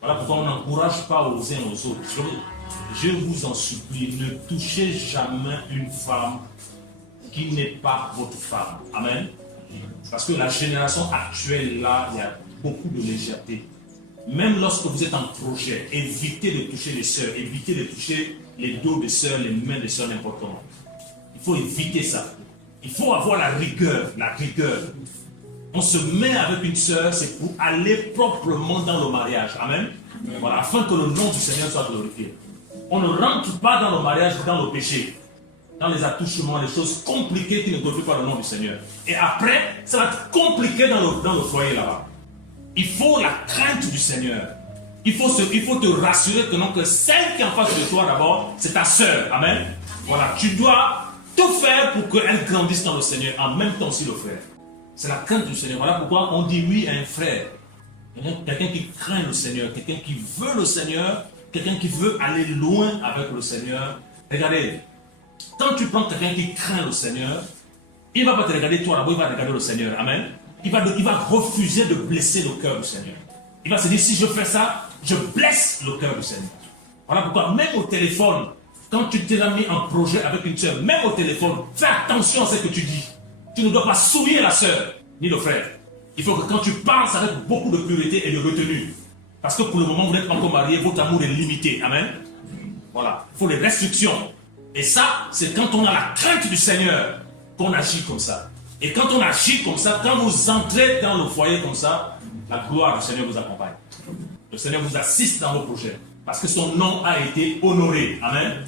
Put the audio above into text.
Voilà pourquoi on n'encourage pas aux uns aux autres. Je vous en supplie, ne touchez jamais une femme qui n'est pas votre femme. Amen. Parce que la génération actuelle, là, il y a beaucoup de légèreté. Même lorsque vous êtes en projet, évitez de toucher les sœurs, évitez de toucher les dos des sœurs, les mains des sœurs, n'importe comment. Il faut éviter ça. Il faut avoir la rigueur, la rigueur. On se met avec une sœur, c'est pour aller proprement dans le mariage. Amen. Voilà, afin que le nom du Seigneur soit glorifié. On ne rentre pas dans le mariage, dans le péché, dans les attouchements, les choses compliquées qui ne glorifient pas le nom du Seigneur. Et après, ça va être compliqué dans le foyer là-bas. Il faut la crainte du Seigneur. Il faut te rassurer que non, que celle qui est en face de toi d'abord, c'est ta sœur. Amen. Voilà, tu dois tout faire pour qu'elle grandisse dans le Seigneur, en même temps aussi le frère. C'est la crainte du Seigneur. Voilà pourquoi on dit oui à un frère. Quelqu'un qui craint le Seigneur, quelqu'un qui veut le Seigneur, quelqu'un qui veut aller loin avec le Seigneur. Regardez, quand tu prends quelqu'un qui craint le Seigneur, il ne va pas te regarder toi d'abord, il va regarder le Seigneur. Amen. Il va refuser de blesser le cœur du Seigneur. Il va se dire, si je fais ça, je blesse le cœur du Seigneur. Voilà pourquoi, même au téléphone, quand tu t'es mis en projet avec une soeur, même au téléphone, fais attention à ce que tu dis. Tu ne dois pas souiller la soeur, ni le frère. Il faut que quand tu parles, ça avec beaucoup de pureté et de retenue. Parce que pour le moment, vous n'êtes pas encore mariés, votre amour est limité. Amen. Voilà. Il faut des restrictions. Et ça, c'est quand on a la crainte du Seigneur qu'on agit comme ça. Et quand on agit comme ça, quand vous entrez dans le foyer comme ça, la gloire du Seigneur vous accompagne. Le Seigneur vous assiste dans vos projets. Parce que son nom a été honoré. Amen.